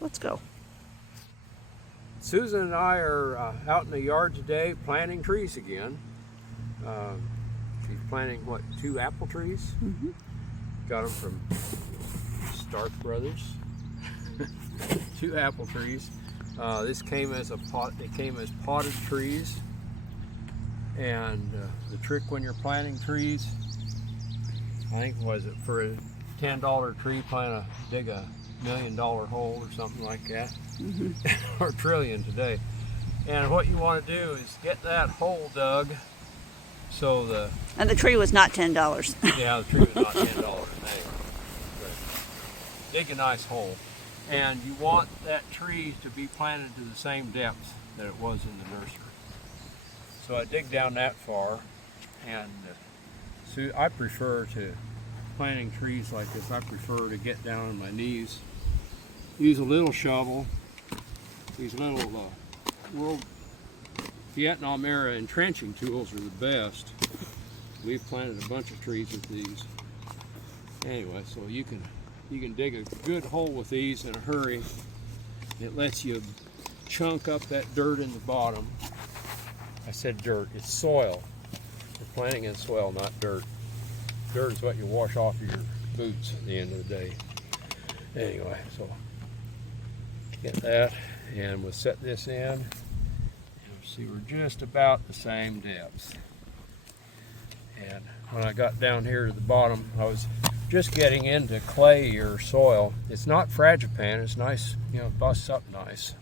Let's go. Susan and I are out in the yard today planting trees again. She's planting, what, 2 apple trees? Mm-hmm. Got them from Stark Brothers. 2 apple trees. This came as a pot. They came as potted trees. And the trick when you're planting trees, I think, was it for a $10 tree, dig a $1 million hole or something like that, or a trillion today. And what you want to do is get that hole dug. So and the tree was not $10. Yeah, the tree was not $10. But dig a nice hole, and you want that tree to be planted to the same depth that it was in the nursery. So I dig down that far, and so I prefer to planting trees like this. I prefer to get down on my knees, use a little shovel. These little World Vietnam era entrenching tools are the best. We've planted a bunch of trees with these. Anyway, so you can dig a good hole with these in a hurry. It lets you chunk up that dirt in the bottom. I said dirt, it's soil. We're planting in soil, not dirt. Dirt is what you wash off of your boots at the end of the day. Anyway, so get that, and we'll set this in. See, we're just about the same depth. And when I got down here to the bottom, I was just getting into clay or soil. It's not fragipan, it's nice, it busts up nice.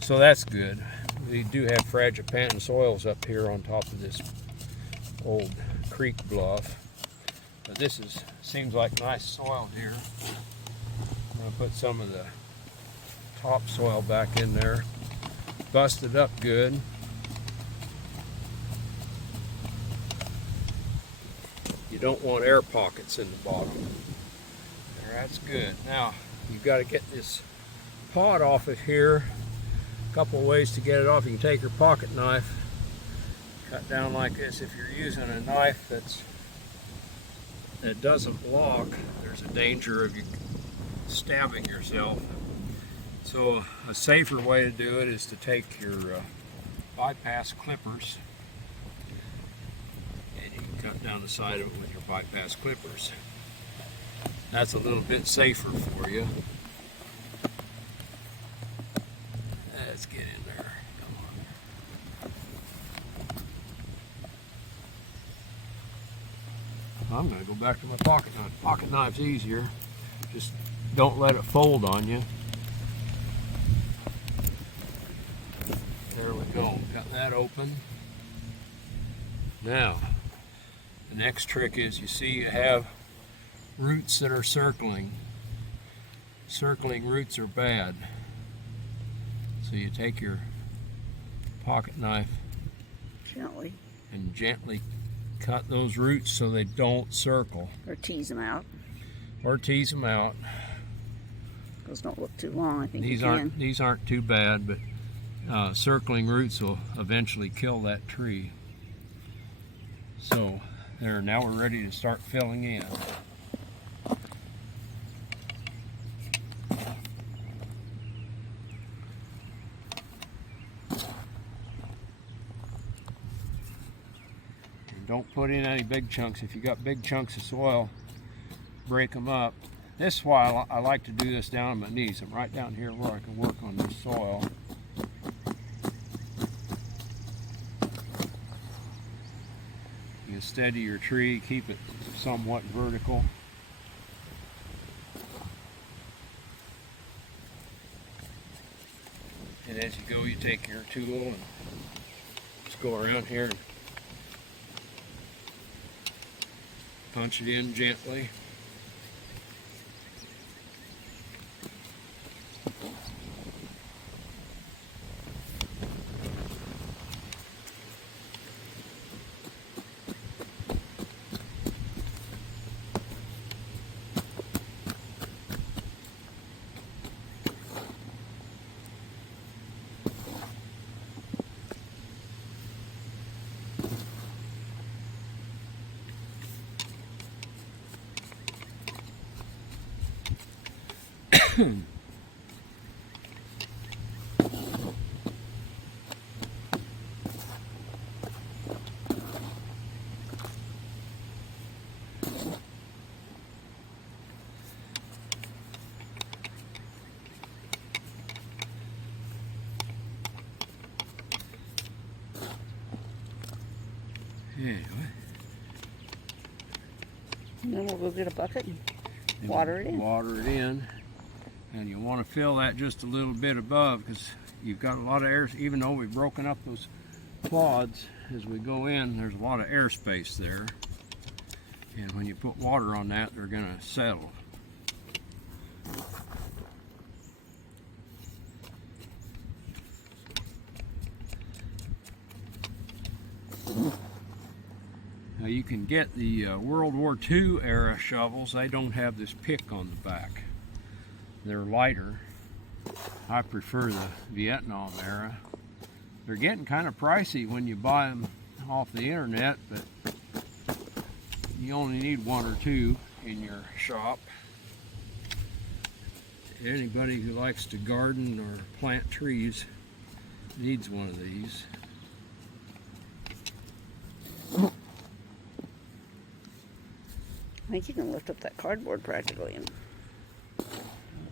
So that's good. We do have fragipan soils up here on top of this old creek bluff. But this seems like nice soil here. I'm going to put some of the topsoil back in there. Busted up good. You don't want air pockets in the bottom. There, that's good. Now you've got to get this pod off of here. A couple of ways to get it off. You can take your pocket knife, cut down like this. If you're using a knife that doesn't lock, there's a danger of you stabbing yourself. So a safer way to do it is to take your bypass clippers, and you can cut down the side of it with your bypass clippers. That's a little bit safer for you. Let's get in there. Come on. I'm going to go back to my pocket knife. Pocket knife's easier. Just don't let it fold on you. There we go, got that open. Now, the next trick is, you see you have roots that are circling. Circling roots are bad. So you take your pocket knife and gently cut those roots so they don't circle. Or tease them out. Those don't look too long, I think. These aren't too bad, but circling roots will eventually kill that tree. So there, now we're ready to start filling in. And don't put in any big chunks. If you got big chunks of soil, break them up. This is why I like to do this down on my knees. I'm right down here where I can work on this soil. You steady your tree, keep it somewhat vertical. And as you go, you take your tool and just go around here and punch it in gently. Anyway. And then we'll go get a bucket and water it in. Water it in. And you want to fill that just a little bit above because you've got a lot of air. Even though we've broken up those clods as we go in, there's a lot of airspace there. And when you put water on that, they're going to settle. Now you can get the World War II era shovels. They don't have this pick on the back. They're lighter. I prefer the Vietnam era. They're getting kind of pricey when you buy them off the internet, but you only need one or two in your shop. Anybody who likes to garden or plant trees needs one of these. I think you can lift up that cardboard practically. And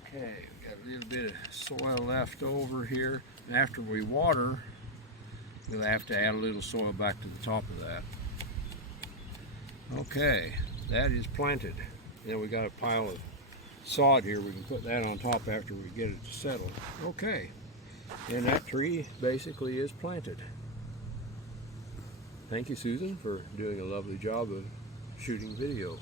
Okay, we got a little bit of soil left over here. And after we water, we'll have to add a little soil back to the top of that. Okay, that is planted. Then we got a pile of sod here. We can put that on top after we get it to settle. Okay, and that tree basically is planted. Thank you, Susan, for doing a lovely job of shooting video.